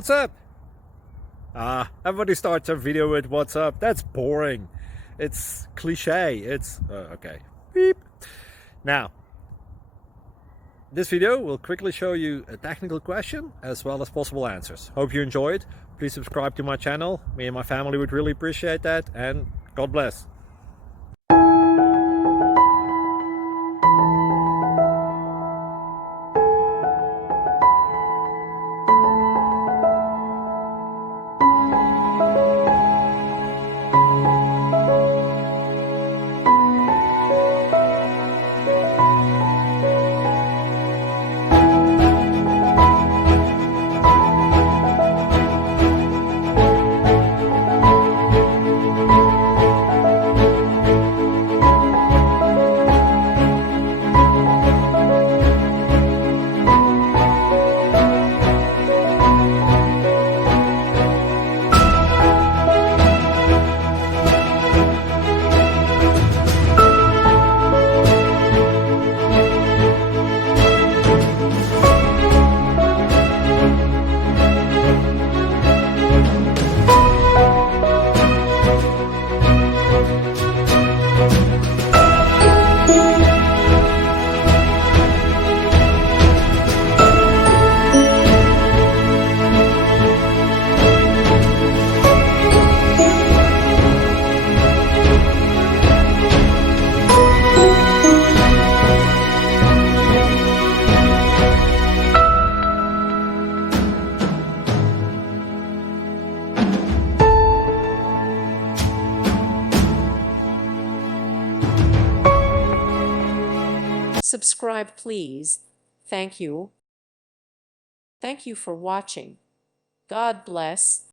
What's up? Everybody starts a video with what's up. That's boring. It's cliche. It's okay. Beep. Now, this video will quickly show you a technical question as well as possible answers. Hope you enjoyed. Please subscribe to my channel. Me and my family would really appreciate that, and God bless. Subscribe, please. Thank you. Thank you for watching. God bless.